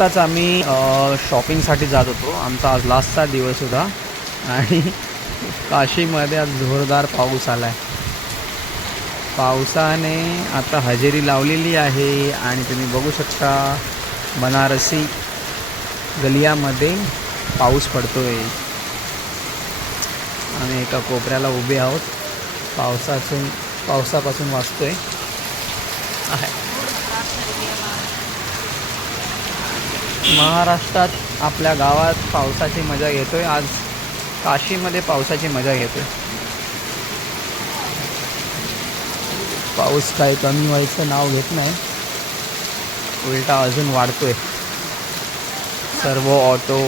आत्ताच आम्ही शॉपिंगसाठी जात होतो. आमचा आज लास्टचा दिवस होता आणि काशीमध्ये आज जोरदार पाऊस आला आहे. पावसाने आता हजेरी लावलेली आहे आणि तुम्ही बघू शकता बनारसी गलियामध्ये पाऊस पडतोय. आम्ही एका कोपऱ्याला उभे आहोत, पावसापासून वाचतोय. महाराष्ट्रात आपल्या गावात पावसाची मजा घेतोय. आज काशीमध्ये पावसाची मजा घेतोय. पाऊस काही कमी व्हायचं नाव घेत नाही, उलटा अजून वाढतोय. सर्व ऑटो,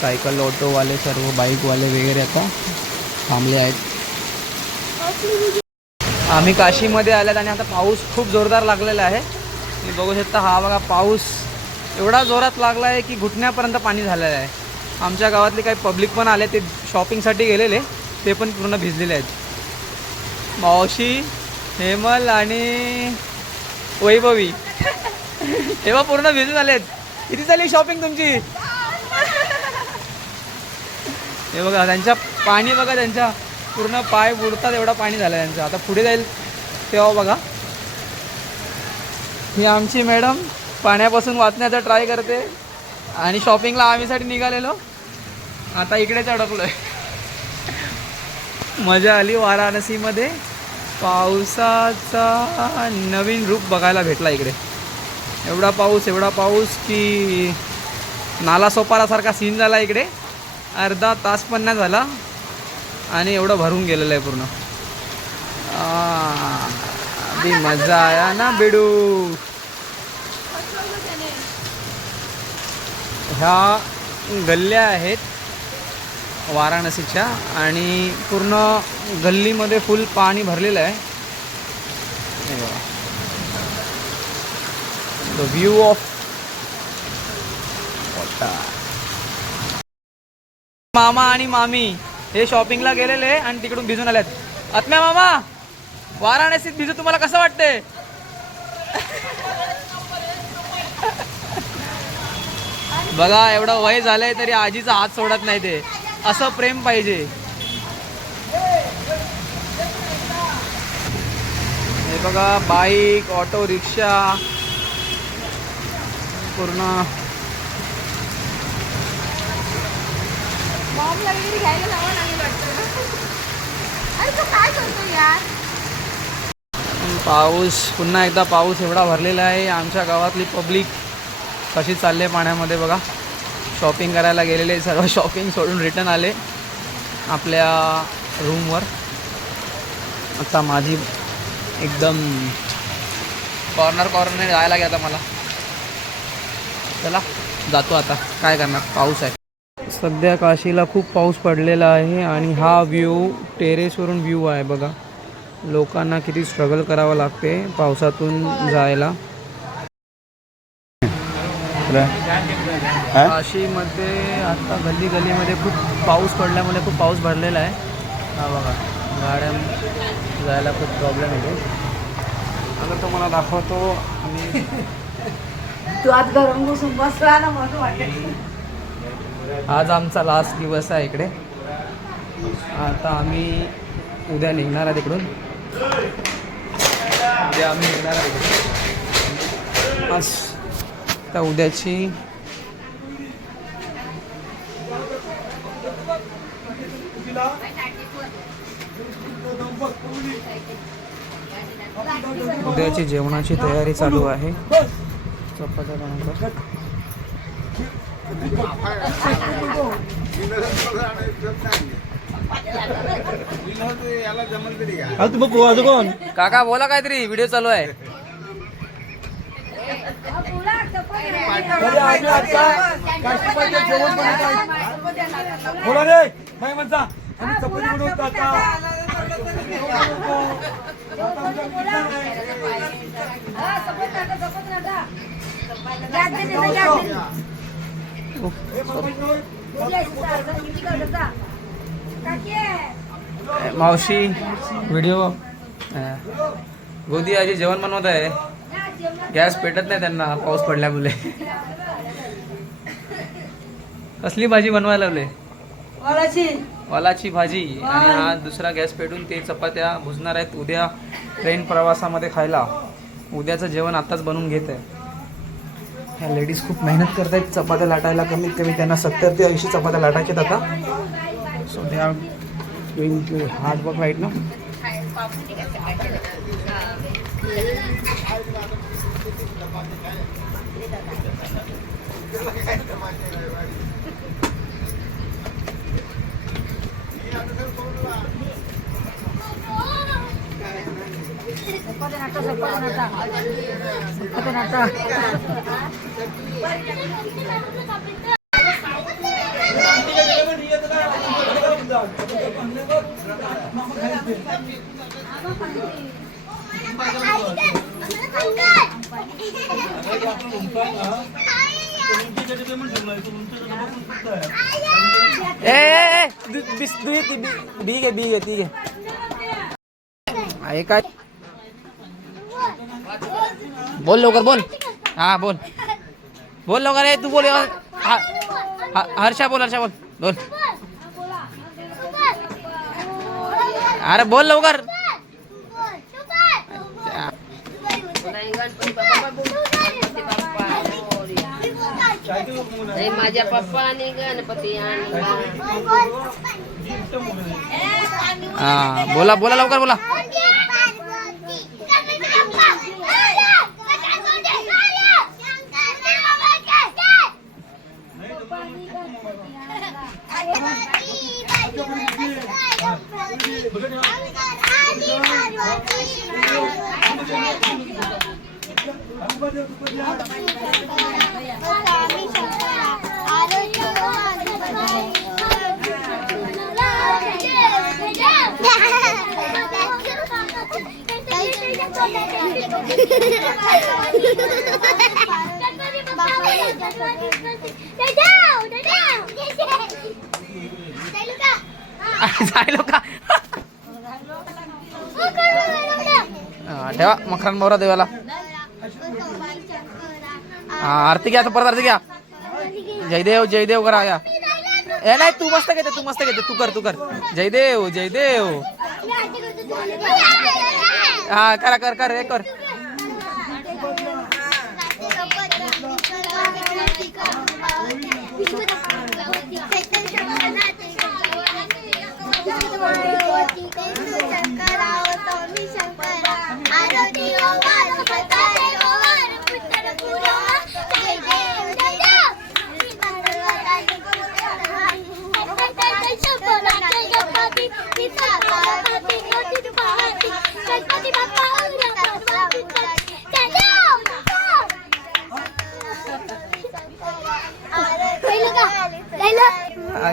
सायकल ऑटोवाले, सर्व बाईकवाले वगैरे आता थांबले आहेत. आम्ही काशीमध्ये आल्यात आणि आता पाऊस खूप जोरदार लागलेला आहे. तुम्ही बघू शकता. हा बघा, पाऊस एवढा जोरात लागला आहे की घुटण्यापर्यंत पाणी झालेलं आहे. आमच्या गावातले काही पब्लिक पण आले, ते शॉपिंगसाठी गेलेले, ते पण पूर्ण भिजलेले आहेत. मावशी, हेमल आणि वैभवी तेव्हा पूर्ण भिजून आलेत. किती झाली शॉपिंग तुमची? हे बघा, त्यांच्या पाणी बघा, त्यांच्या पूर्ण पाय बुडतात एवढा पाणी झालं त्यांचं. आता पुढे जाईल तेव्हा बघा. ही आमची मॅडम पाण्यापासून वाचण्याचा ट्राय करते आणि शॉपिंगला आम्हीसाठी निघालेलो, आता इकडेच अडकलोय. मजा आली वाराणसीमध्ये. पावसाचा नवीन रूप बघायला भेटला इकडे. एवढा पाऊस की नाला सोपारासारखा सीन झाला इकडे. अर्धा तास पण नाही झाला आणि एवढं भरून गेलेलं आहे पूर्ण. अभी मजा आया ना बेडू. ह्या गल्ल्या आहेत वाराणसीच्या आणि पूर्ण गल्लीमध्ये फुल पाणी भरलेलं आहे. द व्ह्यू ऑफ मामा आणि मामी हे शॉपिंगला गेलेले आणि तिकडून भिजून आल्यात. आत्म्या मामा, वाराणसीत भिजू तुम्हाला कसं वाटते? बघा, एवढं वय झालंय तरी आजीचा हात सोडत नाही. ते असं प्रेम पाहिजे. हे बघा, बाईक, ऑटो रिक्षा पूर्ण. पाऊस, पुन्हा एकदा पाऊस एवढा भरलेला आहे. आमच्या गावातली पब्लिक कशी चालले पाण्यामध्ये बघा. शॉपिंग करायला गेलेले, सर्व शॉपिंग सोडून रिटर्न आले आपल्या रूमवर. आता माझी एकदम कॉर्नर जायला गेला मला. चला जातो आता, काय करणार, पाऊस आहे. सध्या काशीला खूप पाऊस पडलेला आहे आणि हा व्ह्यू टेरेसवरून व्ह्यू आहे बघा. लोकांना किती स्ट्रगल करावं लागते पावसातून जायला. काशीमध्ये आता गल्लीमध्ये खूप पाऊस पडल्यामुळे खूप पाऊस भरलेला आहे. हा बघा, गाड्या जायला खूप प्रॉब्लेम येतो. आता तो मला दाखवतो. आणि तू आज गरम बसून बसला ना, मला वाटतं. आज आमचा लास्ट दिवस आहे इकडे. आता आम्ही उद्या निघणार आहे तिकडून. उद्या आम्ही निघणार आहे तिकडे. आज तर उद्याची जेवणाची तयारी चालू आहे. चपात्या काका बोला, काहीतरी व्हिडिओ चालू आहे. बोला रे बाई म्हणता आणि चपाती बनवत आता. मावशी व्हिडिओ गोदी आजी जेवण बनवत आहे. गॅस पेटत नाही त्यांना पाऊस पडल्यामुळे. कसली भाजी बनवायला लावले? वालाची वालाची भाजी. आणि हा दुसरा गॅस पेटून ते चपात्या भुजणार आहेत उद्या ट्रेन प्रवासामध्ये खायला. उद्याचं जेवण आत्ताच बनवून घेत आहे. ह्या लेडीज खूप मेहनत करत आहेत चपात्या लाटायला. कमीत कमी त्यांना 70 ते 80 चपात्या लाटायच्यात आता. So they are doing hard work right ना. बी घे ती घे. काय बोल लवकर बोल. हा बोल बोल लवकर. तू बोल. हर्षा बोल बोल. अरे बोल लवकर. माझ्या पप्पा आणि गणपती हा बोला बोला लवकर बोला. जायलो का ठेवा मखरान मोहरा देवाला. आरती घ्या परत आरती घ्या. जयदेव करा या. ए नाही तू मस्त घेते तू कर. जयदेव. हा कर हे कर.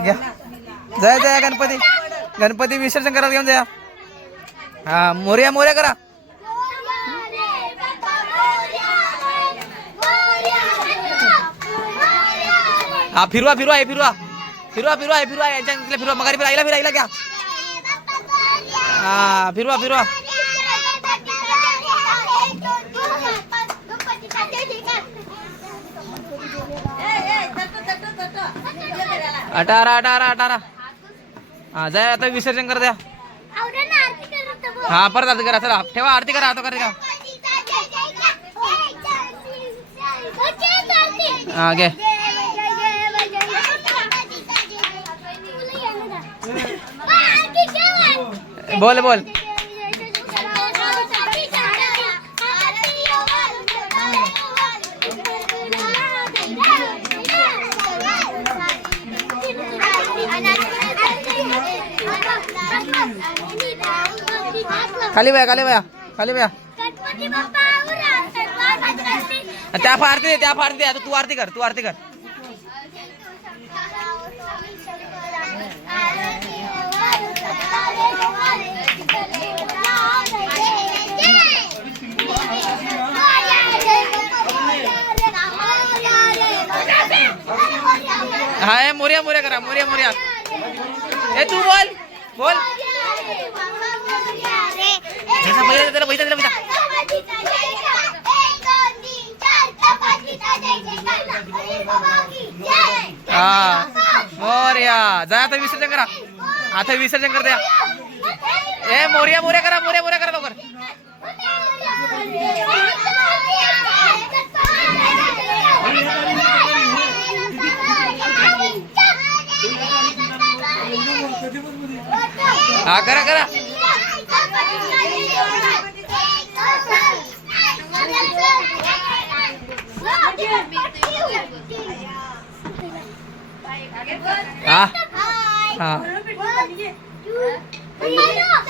घ्या जय गणपती विसर्जन करायला घेऊन जा. हा मोर्या करा. हा फिरवा यांच्या फिरवा मगारी आईला घ्या. हा फिरवा. अटारा. हा जाय आता विसर्जन कर द्या. हा परत आरती करा. चला ठेवा आरती करा. आता करा हा घे. बोल. खाली वया. त्या आरती दे. आता तू आरती कर. हाय मोर्या करा. ए तू बोल. त्याला पैसा हा मोर्या जा आता विसर्जन करा आता विसर्जन कर द्या ए मोर्या मोर्या करा मोर्या मोर्या करा लवकर हा करा करा हा हा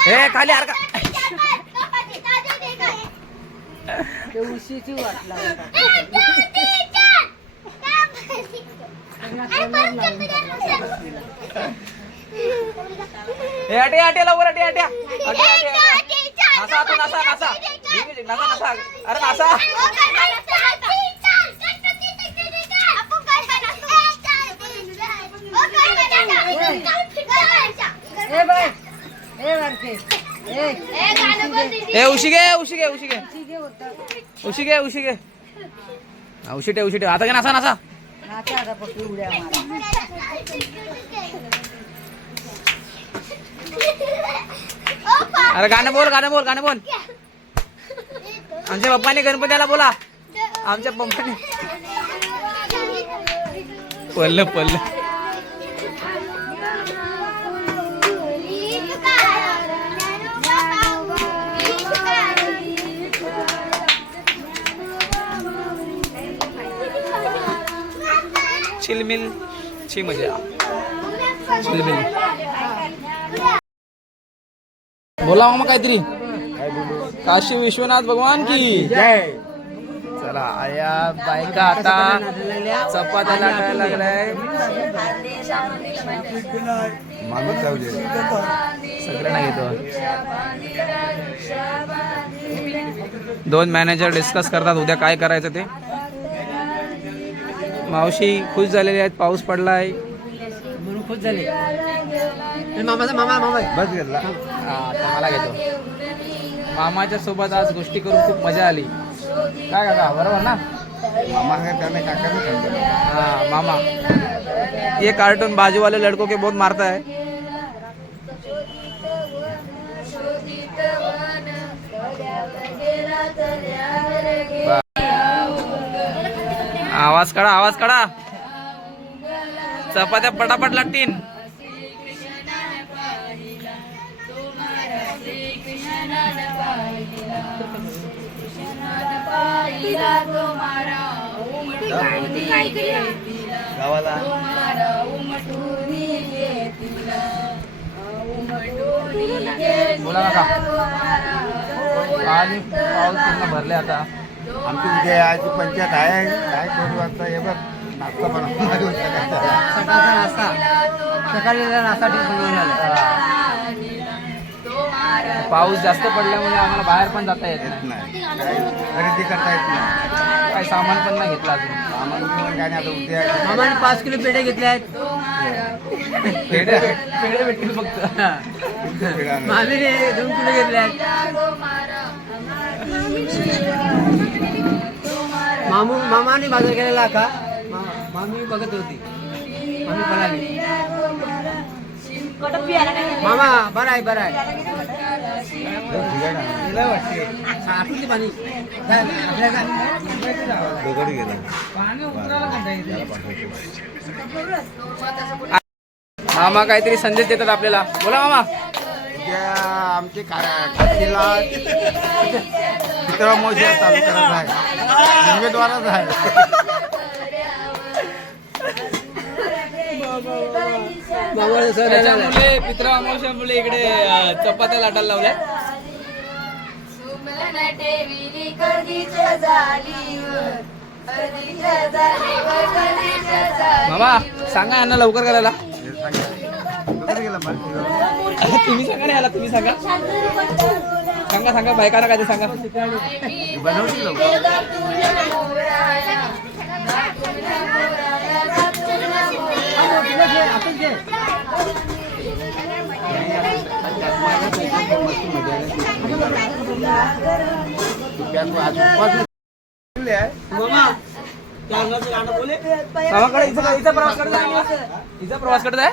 ए खाली आर का ते उशीची वाट लागतात. ए आटे आटे लवकर आटे आट्या आटे आटे नासा आता नासा नासा नासा नासा अरे नासा ए बाय ए वरते ए उशिगे उशिगे उशिगे उशीचे होता उशिगे उशिगे हा उशिटे उशिटे आता काय नासा नासा नाचा आता फक्त उड्या मारा. अरे गाणं बोल गाणं बोल गाणं बोल आमच्या पप्पाने गणपतीला बोला आमच्या पप्पाने पल्ल पल्ल चिलमिल ची मजा चिलमिल बोला मामा काहीतरी काशी विश्वनाथ भगवान की चला आया बायका आता चपात्या लाटायला लागलाय सगळ्यांना घेतो 2 मॅनेजर डिस्कस करतात उद्या काय करायचं ते मावशी खुश झालेली आहेत पाऊस पडलाय म्हणून खुश झाले. मामाचा मामा मामा बस घेतला आता मला घेतो मामाच्या सोबत आज गोष्टी करून खूप मजा आली काय काका बरोबर ना मामा है त्याने काका भी समझा हाँ मामा ये कार्टून बाजू वाले लड़कों के बहुत मारता है आवाज काढा चपात्या पटापट लागतील गावाला बोला काका पाणी पाऊस पूर्ण भरले आता आमची उद्या याची पंचायत आहे काय करू आता हे बघ नाश्ता बनवून सकाळचा नाश्ता सकाळी नाश्ता बनवून पाऊस जास्त पडल्यामुळे आम्हाला बाहेर पण जाता येत नाही नाही खरेदी करता येत नाही काय सामान पण नाही घेतलं अजून सामान घेऊन काय नाही आता उद्या मामाने 5 किलो पेढे घेतले आहेत. पेढे भेटतील फक्त मामीने 2 किलो घेतले आहेत. मामाने बाजार केलेला का मामी बघत होती मामी म्हणाली मामा बरं आहे आठवते पाणी दगडी गेला मामा काहीतरी संदेश देतात आपल्याला बोला मामा उद्या आमचे काशीला पितळामोशी चालू करत आहे उमेदवारच आहे त्याच्यामुळे पित्रा अमावस्यामुळे इकडे चपात्या लाटायला लावल्या मामा सांगा यांना लवकर करायला तुम्ही सांगा ना याला तुम्ही सांगा सांगा बायकांना काय ते सांगा बनवली लवकर मामाकडे इथं प्रवास करत आहे? इथं प्रवास करत आहे?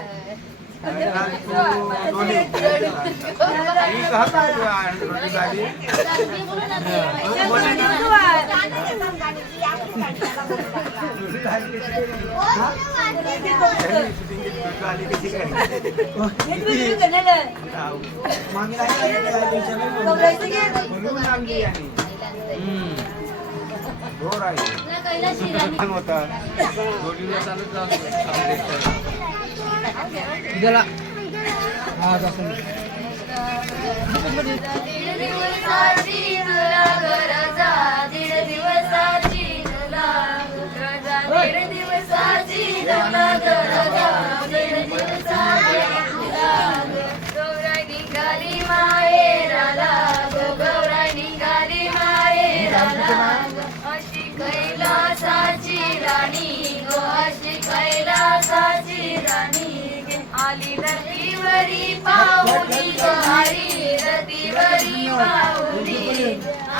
गेला कैलासाची राणी गो अशी कैलासाची राणी आली रतीवरी पाहुणी गो आली रतीवरी पाहुणी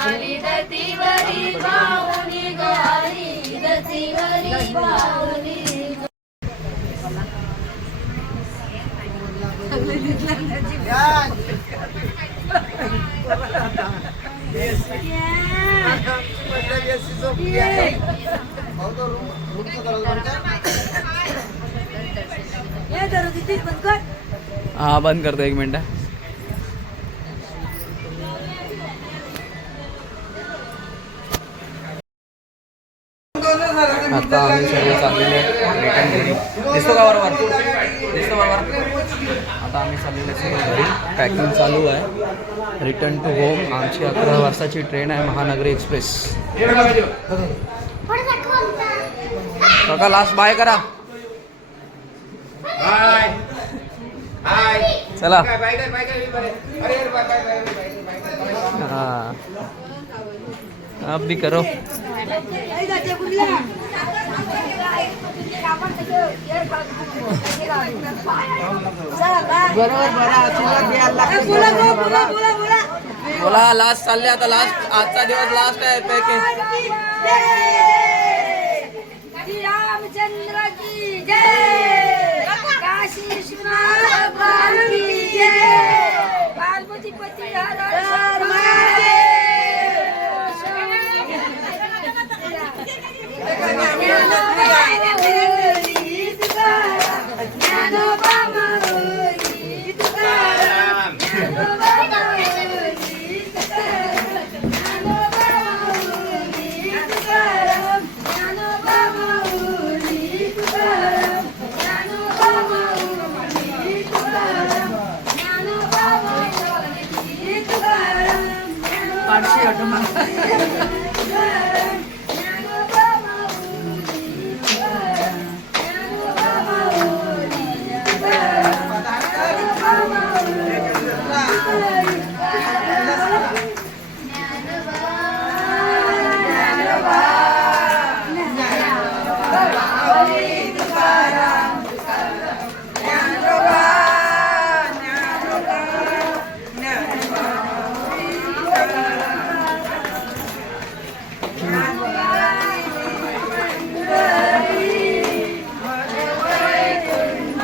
आली रतीवरी पाहुणी गो आली रतीवरी पाहुणी हा बंद करतो 1 मिनिट. आता आम्ही सगळे चाललेले रिटर्न घरी. दिसतो का बरोबर? दिसतो बरोबर? आता आम्ही चाललेले सगळे घरी. पॅकिंग चालू आहे. Return to home. आमची 11 वाजताची ट्रेन आहे महानगरी एक्सप्रेस. काका लास्ट बाय करा. चला हाँ आप भी करो. बोला लास्ट चालले आता. लास्ट आजचा दिवस लास्ट आहे. पॅकेज रामचंद्र की जय, काशी विश्वनाथ भगवान की जय, पार्वती पति हर हर महादेव.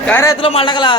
काय रे तुला माल टाकला?